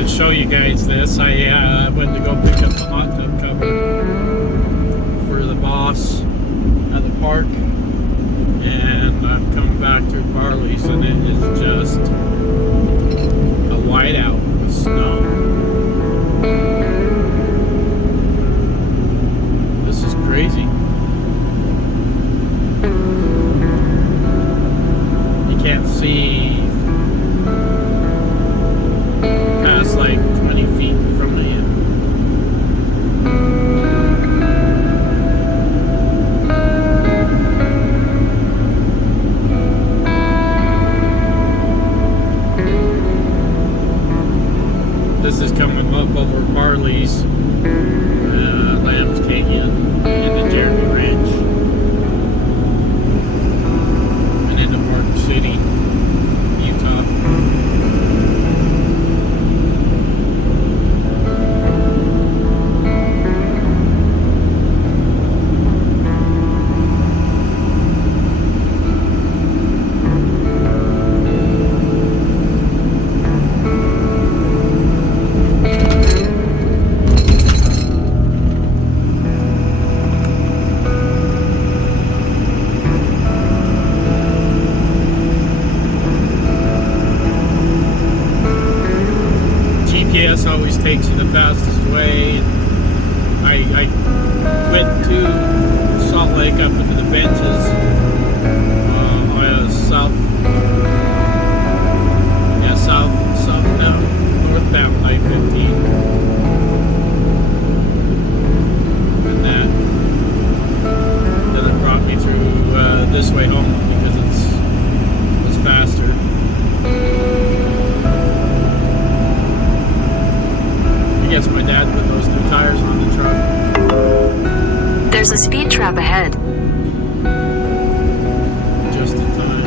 to show you guys this. I went to go pick up the hot tub cover for the boss at the park, and I'm coming back through Barley's, and it is just a whiteout with snow. This is crazy. You can't see past like 20 feet from the end. This is coming up over Barley's, Lambs Canyon, into Jeremy Ranch, and into Park City, Utah. GPS always takes you the fastest way. I went to Salt Lake up into the benches, southbound, northbound I-15, and then it brought me through this way home because it's faster. I guess my dad put those new tires on the truck. There's a speed trap ahead. Just in time.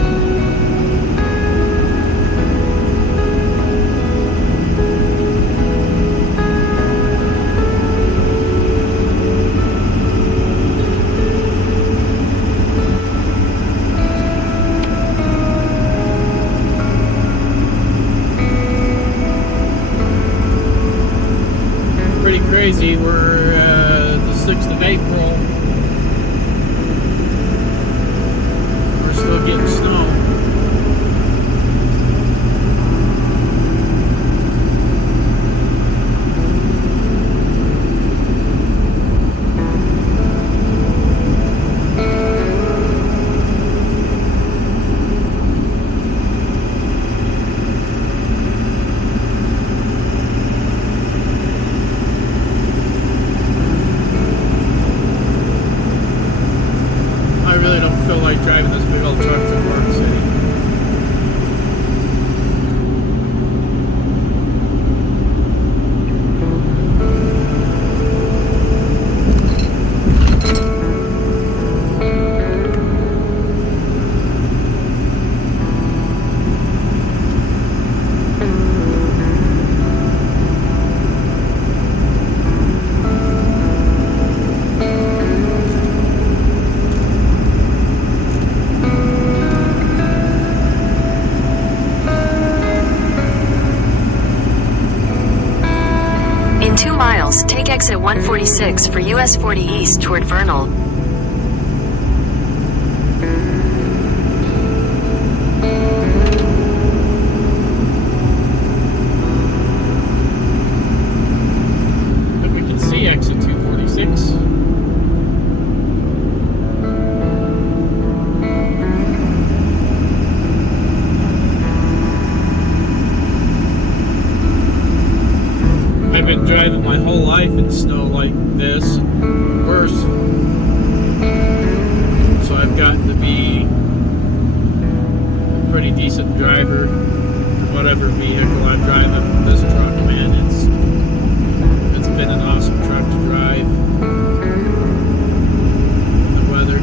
Pretty crazy. We're the 6th of April. We're still getting snow. I really don't feel like driving this big old truck to Park City. In 2 miles, take exit 146 for US 40 East toward Vernal. But we can see exit 246. I've been driving my whole life in snow like this, worse. So I've gotten to be a pretty decent driver, whatever vehicle I'm driving. This truck, man, it's been an awesome truck to drive. The weather.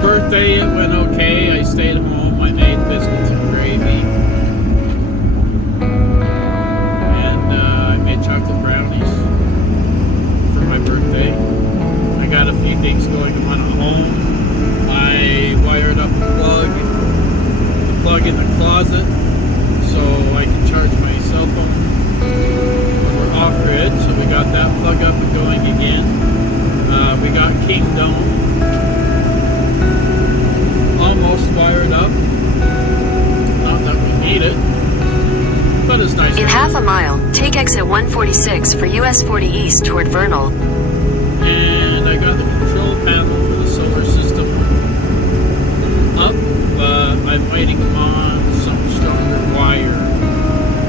Birthday, it went okay. I stayed home. I made biscuits and gravy. Chocolate brownies for my birthday. I got a few things going on at home. I wired up the plug in the closet so I can charge my cell phone when we're off grid. So we got that plug up and going again. We got Kingdom almost wired up. Not that we need it, but it's nice. In half a mile, take exit 146 for US 40 East toward Vernal. And I got the control panel for the solar system up, but I'm waiting on some stronger wire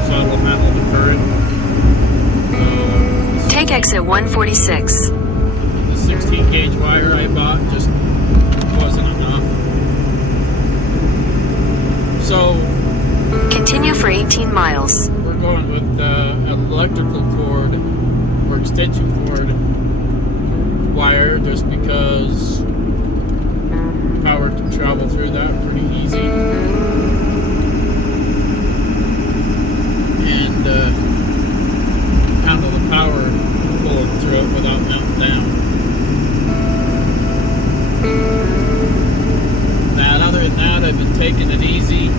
so it'll handle the current. Take exit 146. The 16 gauge wire I bought just wasn't enough. So Continue for 18 miles. we're going with an electrical cord or extension cord wire just because power can travel through that pretty easy. And handle the power pulling through it without melting down. Now, other than that, I've been taking it easy.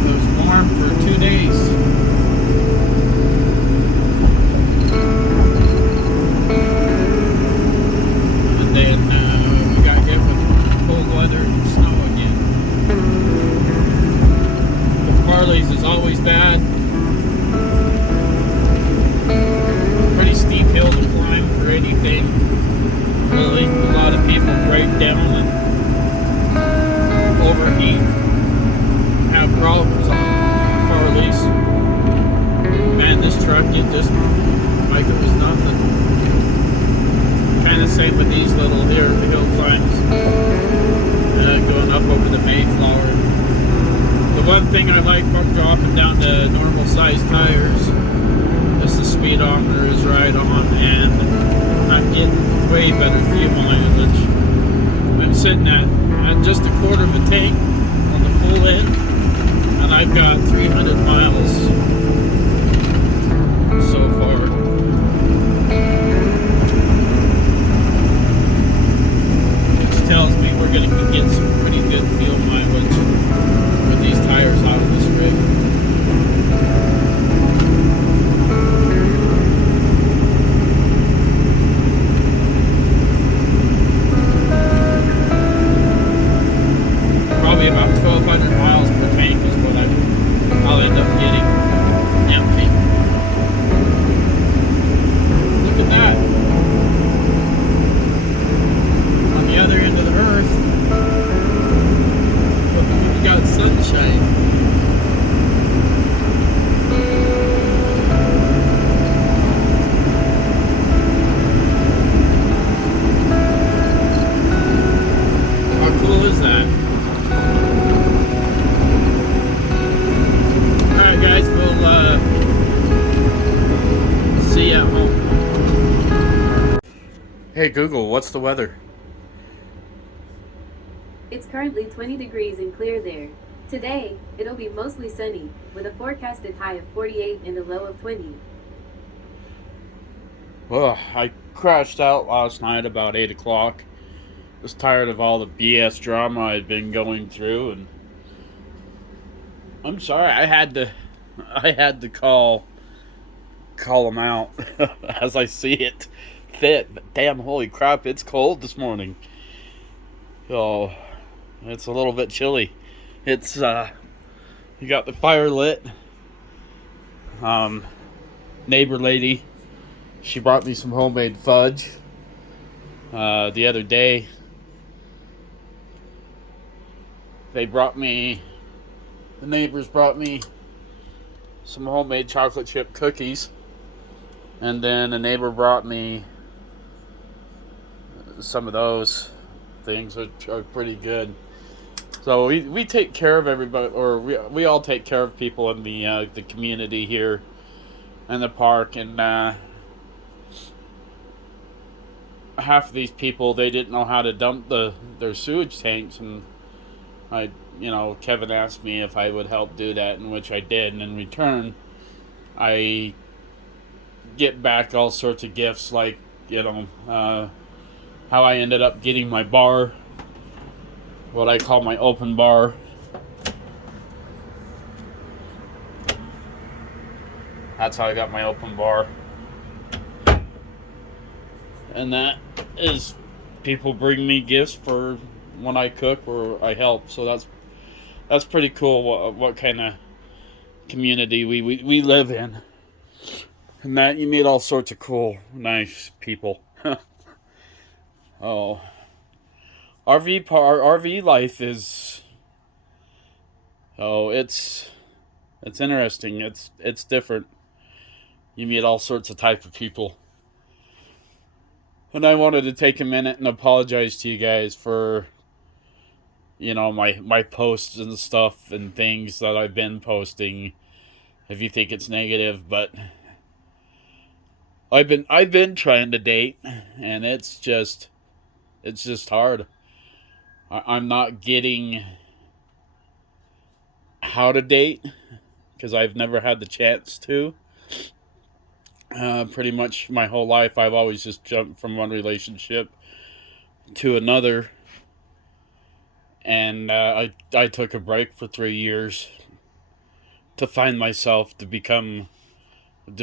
It was warm for 2 days. And then we got hit with cold weather and snow again. The Farley's is always bad. Pretty steep hill to climb for anything. Really, a lot of people break down and overheat, have problems on Farley's. Man, this truck, it just like it was nothing. Kind of same with these little hill climbs, going up over the Mayflower. The one thing I like about dropping down to normal size tires is the speedometer is right on, and I'm getting way better fuel mileage. I'm sitting at just a quarter of a tank on the full end, and I've got 300 miles so far. Which tells me we're going to get some pretty good fuel mileage with these tires out of this rig. Probably about 1,200 miles per tank is what I'll end up getting empty. Look at that. On the other end of the earth, we got sunshine. How cool is that? Alright guys, we'll see you at home. Hey Google, what's the weather? It's currently 20 degrees and clear there. Today, it'll be mostly sunny, with a forecasted high of 48 and a low of 20. Well, I crashed out last night about 8 o'clock. Was tired of all the BS drama I'd been going through, and I'm sorry, I had to call them out as I see it fit. But damn, holy crap, it's cold this morning. Oh, it's a little bit chilly. It's you got the fire lit. Neighbor lady, she brought me some homemade fudge the other day. The neighbors brought me some homemade chocolate chip cookies, and then a neighbor brought me some of those things, which are pretty good. So we take care of everybody, or we all take care of people in the community here in the park, and half of these people, they didn't know how to dump their sewage tanks, and Kevin asked me if I would help do that, in which I did, and in return I get back all sorts of gifts, like how I ended up getting my bar, what I call my open bar, That's how I got my open bar. And that is, people bring me gifts for when I cook or I help. So that's pretty cool what kind of community we live in. And that you meet all sorts of cool, nice people. Oh, RV life is, it's interesting. It's different. You meet all sorts of type of people. And I wanted to take a minute and apologize to you guys for, my posts and stuff and things that I've been posting. If you think it's negative, but I've been trying to date, and it's just hard. I'm not getting how to date because I've never had the chance to. Pretty much my whole life, I've always just jumped from one relationship to another, and I took a break for 3 years to find myself, to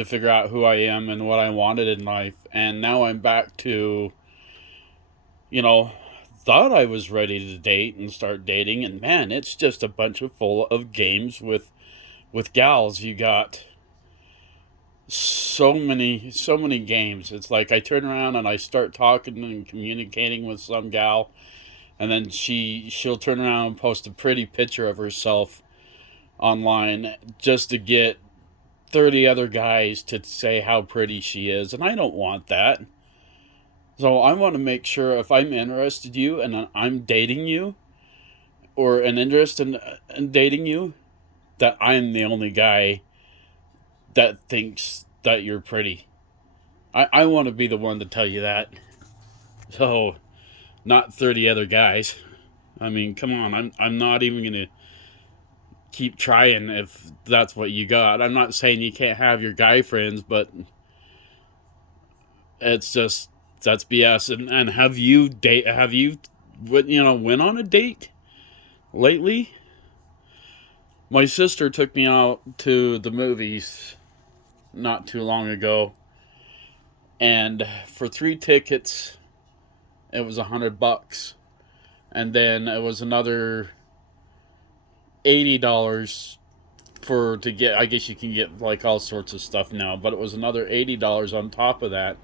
figure out who I am and what I wanted in life. And now I'm back to, thought I was ready to date and start dating. And man, it's just a bunch full of games with gals. You got so many games. It's like I turn around and I start talking and communicating with some gal, and then she'll turn around and post a pretty picture of herself online just to get 30 other guys to say how pretty she is, and I don't want that. So I want to make sure if I'm interested in you and I'm dating you, or an interest in dating you, that I'm the only guy that thinks that you're pretty. I want to be the one to tell you that. So, not 30 other guys. I mean, come on, I'm not even going to keep trying if that's what you got. I'm not saying you can't have your guy friends, but it's just, that's BS. And have you went on a date lately? My sister took me out to the movies not too long ago, and for 3 tickets it was $100, and then it was another $80 to get, I guess you can get like all sorts of stuff now, but it was another $80 on top of that.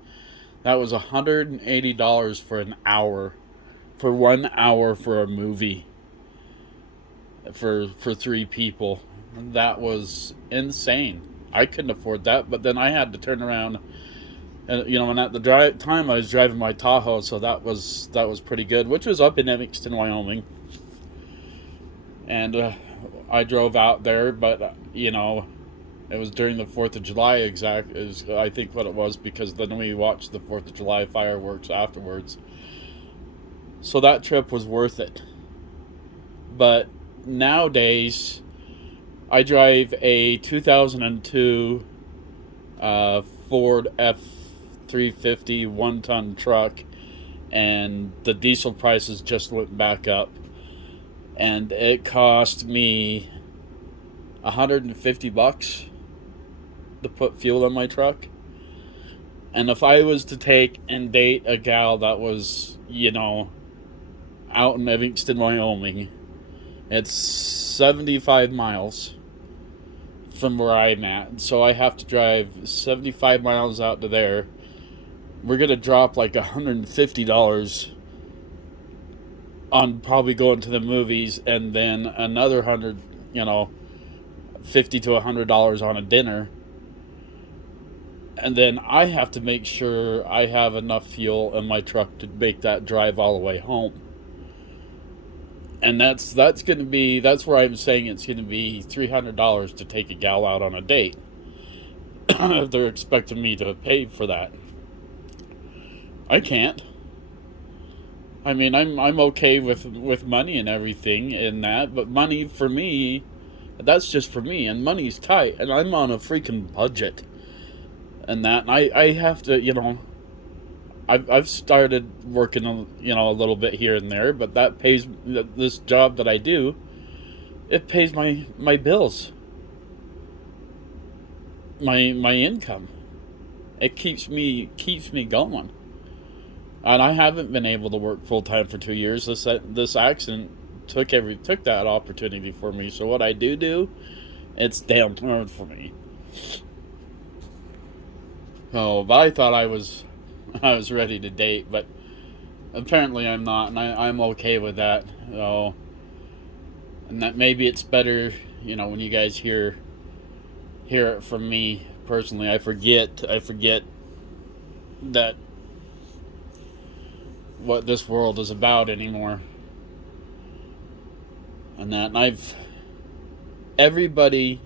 That was $180 for an hour, for 1 hour for a movie, for 3 people. That was insane. I couldn't afford that, but then I had to turn around, and and at the time I was driving my Tahoe, so that was pretty good, which was up in Evanston, Wyoming, and I drove out there, but it was during the 4th of July, is I think what it was, because then we watched the 4th of July fireworks afterwards. So that trip was worth it. But nowadays, I drive a 2002 Ford F-350 one-ton truck, and the diesel prices just went back up. And it cost me $150 to put fuel in my truck. And if I was to take and date a gal that was, out in Evanston, Wyoming, it's 75 miles from where I'm at. So I have to drive 75 miles out to there. We're going to drop like $150 on probably going to the movies, and then another $50 to $100 on a dinner. And then I have to make sure I have enough fuel in my truck to make that drive all the way home. And that's where I'm saying it's going to be $300 to take a gal out on a date. If they're expecting me to pay for that, I can't. I mean, I'm okay with money and everything in that, but money for me, that's just for me, and money's tight, and I'm on a freaking budget. And that, and I have to, I've started working, a little bit here and there, but that pays, this job that I do, it pays my bills. my income. It keeps me going. And I haven't been able to work full time for 2 years. This accident took that opportunity for me. So what I do, it's damn hard for me. Oh, but I thought I was ready to date, but apparently I'm not, and I'm okay with that. Oh, and that maybe it's better, when you guys hear it from me personally. I forget that what this world is about anymore. And everybody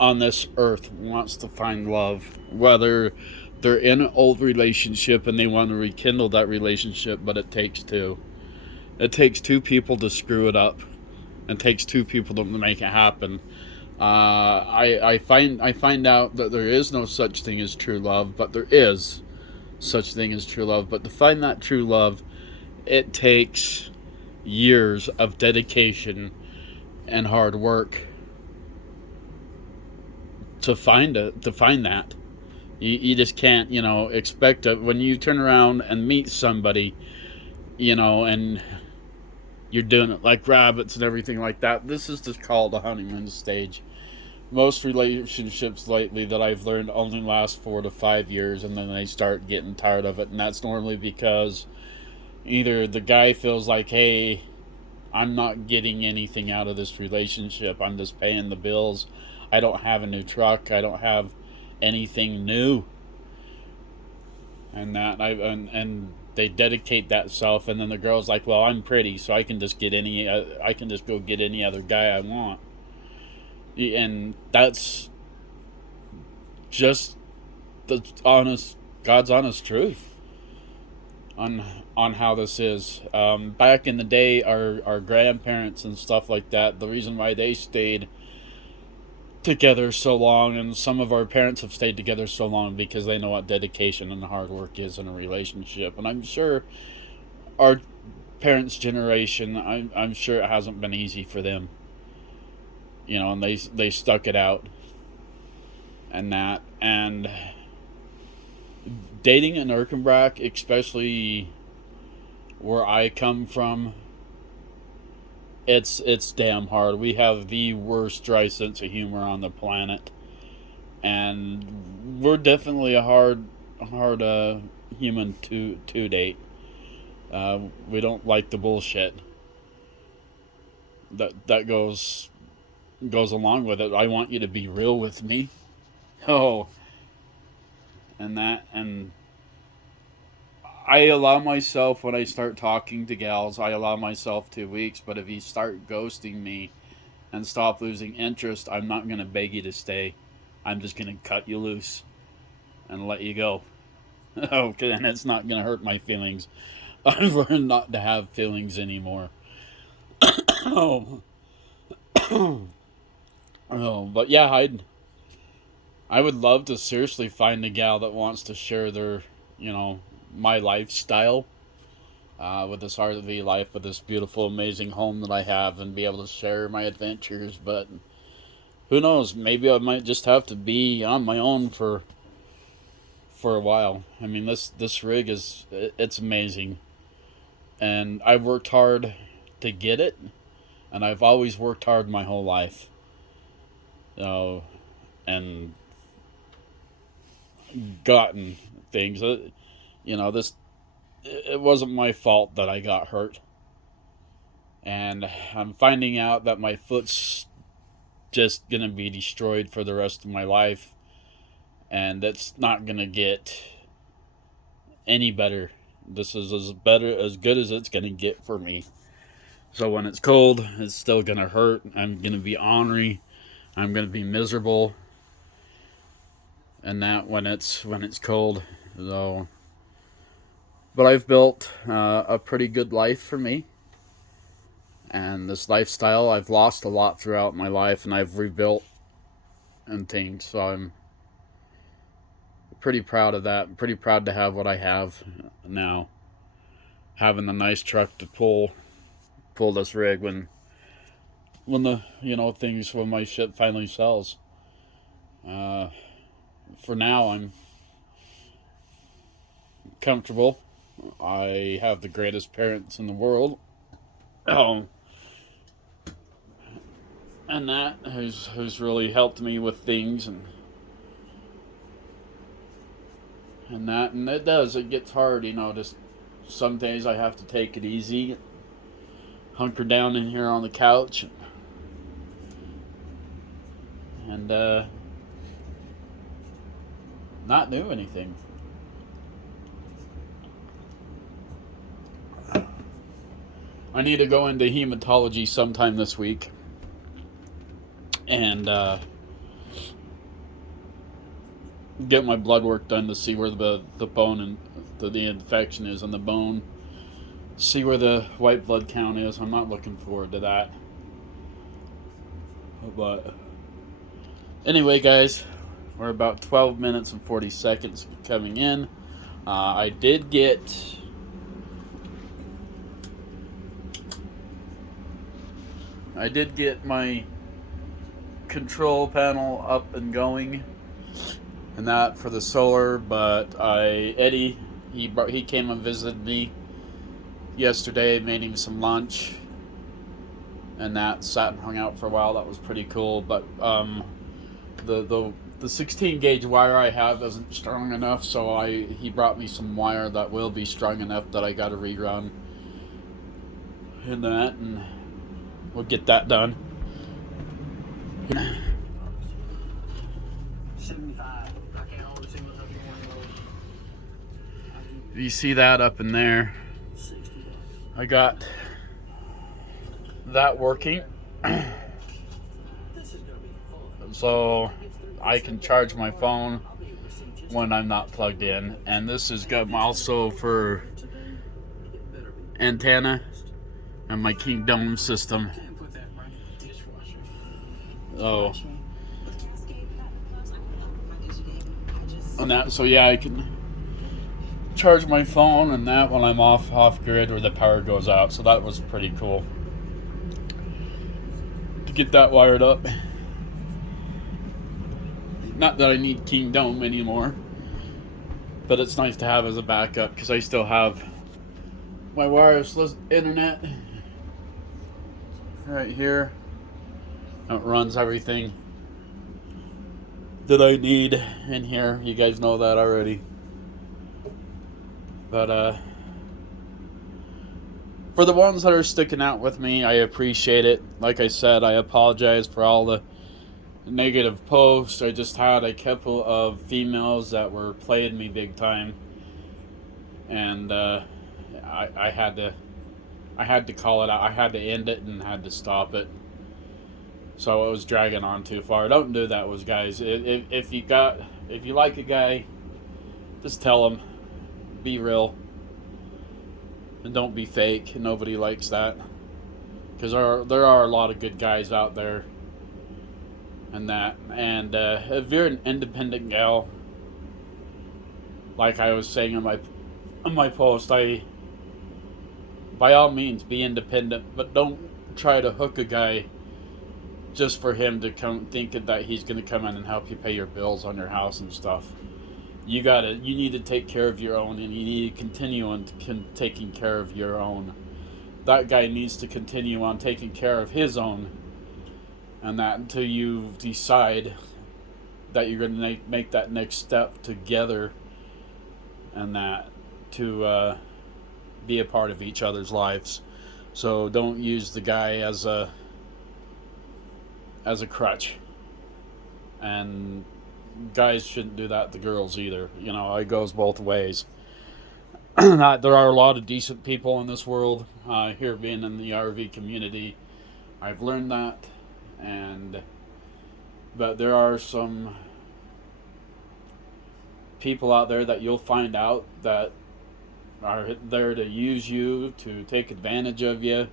on this earth wants to find love, whether they're in an old relationship and they want to rekindle that relationship, but it takes two. It takes two people to screw it up. It takes two people to make it happen. I find out that there is no such thing as true love, but there is such thing as true love. But to find that true love, it takes years of dedication and hard work to find that. You just can't, expect it when you turn around and meet somebody, and you're doing it like rabbits and everything like that. This is just called the honeymoon stage. Most relationships lately that I've learned only last 4 to 5 years, and then they start getting tired of it, and that's normally because either the guy feels like, hey, I'm not getting anything out of this relationship, I'm just paying the bills, I don't have a new truck, I don't have anything new, and they dedicate that self, and then the girl's like, well, I'm pretty, so I can just go get any other guy I want. And that's just God's honest truth on how this is. Back in the day, our grandparents and stuff like that, the reason why they stayed together so long, and some of our parents have stayed together so long, because they know what dedication and hard work is in a relationship. And I'm sure our parents' generation, I'm sure it hasn't been easy for them, and they stuck it out and that. And dating in Erkenbach, especially where I come from, it's damn hard. We have the worst dry sense of humor on the planet, and we're definitely a hard human to date. We don't like the bullshit that goes along with it. I want you to be real with me. Oh, and I allow myself, when I start talking to gals, I allow myself 2 weeks, but if you start ghosting me and stop losing interest, I'm not going to beg you to stay. I'm just going to cut you loose and let you go. Okay, and it's not going to hurt my feelings. I've learned not to have feelings anymore. Oh. Oh, but yeah, I would love to seriously find a gal that wants to share their, my lifestyle, with this RV life, with this beautiful, amazing home that I have, and be able to share my adventures. But who knows? Maybe I might just have to be on my own for a while. I mean, this rig it's amazing, and I've worked hard to get it, and I've always worked hard my whole life. And gotten things. It wasn't my fault that I got hurt. And I'm finding out that my foot's just going to be destroyed for the rest of my life. And it's not going to get any better. This is as good as it's going to get for me. So when it's cold, it's still going to hurt. I'm going to be ornery. I'm going to be miserable. And that when it's cold. So, but I've built a pretty good life for me. And this lifestyle, I've lost a lot throughout my life, and I've rebuilt and things. So I'm pretty proud of that. I'm pretty proud to have what I have now. Having the nice truck to pull this rig when the when my ship finally sells. For now, I'm comfortable. I have the greatest parents in the world. Oh, and that who's really helped me with things and it gets hard, just some days I have to take it easy, hunker down in here on the couch and not do anything. I need to go into hematology sometime this week and get my blood work done to see where the bone and the infection is in the bone. See where the white blood count is. I'm not looking forward to that. But anyway, guys, we're about 12 minutes and 40 seconds coming in. I did get my control panel up and going, and that for the solar. But Eddie, he came and visited me yesterday, made him some lunch, and that sat and hung out for a while. That was pretty cool. But the 16 gauge wire I have isn't strong enough, so he brought me some wire that will be strong enough that I got to rerun in that, and we'll get that done. 75. I can't always see what's up in one. You see that up in there? 60. I got that working. This is gonna be fun. So I can charge my phone when I'm not plugged in. And this is good also for antenna and my Kingdom system. Can't put that right in the dishwasher. Oh. And that, so yeah, I can charge my phone and that when I'm off grid or the power goes out. So that was pretty cool to get that wired up. Not that I need Kingdom anymore, but it's nice to have as a backup because I still have my wireless internet right here. It runs everything that I need in here. You guys know that already. But for the ones that are sticking out with me, I appreciate it. Like I said, I apologize for all the negative posts. I just had a couple of females that were playing me big time, and I had to call it out. I had to end it and had to stop it. So it was dragging on too far. Don't do that with guys. If you like a guy, just tell him. Be real. And don't be fake. Nobody likes that. Because there are a lot of good guys out there. And that. And if you're an independent gal, like I was saying on my post, by all means be independent, but don't try to hook a guy just for him to come thinking that he's going to come in and help you pay your bills on your house and stuff. You need to take care of your own, and you need to continue on taking care of your own. That guy needs to continue on taking care of his own, and that until you decide that you're going to make that next step together, and that to be a part of each other's lives. So don't use the guy as a crutch, and guys shouldn't do that to girls either. It goes both ways. There are a lot of decent people in this world. Here being in the RV community, I've learned that, but there are some people out there that you'll find out that are there to use you, to take advantage of you,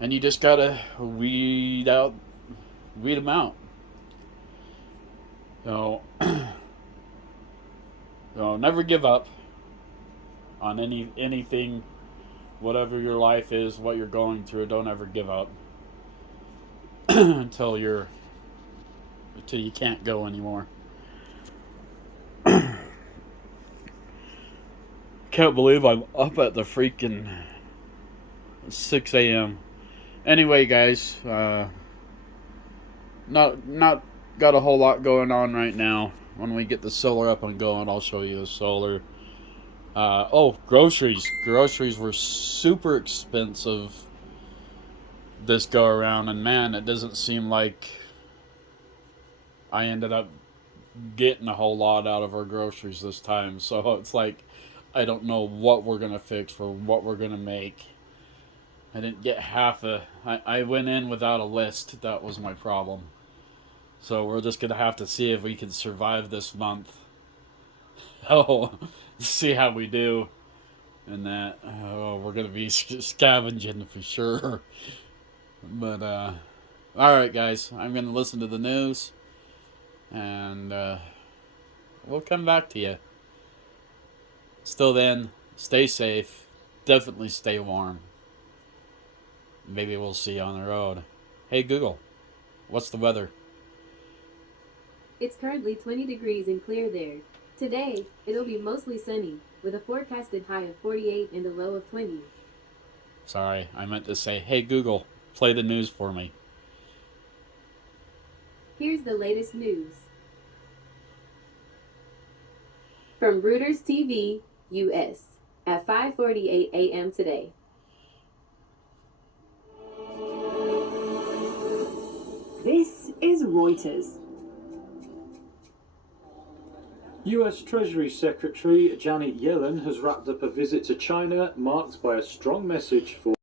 and you just gotta weed them out. So, never give up on anything, whatever your life is, what you're going through. Don't ever give up until you're until you can't go anymore. Can't believe I'm up at the freaking 6 a.m. Anyway, guys, not got a whole lot going on right now. When we get the solar up and going, I'll show you the solar. Oh, groceries. Groceries were super expensive this go around, and man, it doesn't seem like I ended up getting a whole lot out of our groceries this time. So it's like, I don't know what we're gonna fix or what we're gonna make. I didn't get I went in without a list. That was my problem. So we're just gonna have to see if we can survive this month. Oh, see how we do. And that, oh, we're gonna be scavenging for sure. But alright guys, I'm gonna listen to the news, and we'll come back to you. Still then, stay safe, definitely stay warm. Maybe we'll see you on the road. Hey Google, what's the weather? It's currently 20 degrees and clear there. Today, it'll be mostly sunny, with a forecasted high of 48 and a low of 20. Sorry, I meant to say, hey Google, play the news for me. Here's the latest news. From Reuters TV, US, at 5:48 a.m. today. This is Reuters. US Treasury Secretary Janet Yellen has wrapped up a visit to China marked by a strong message for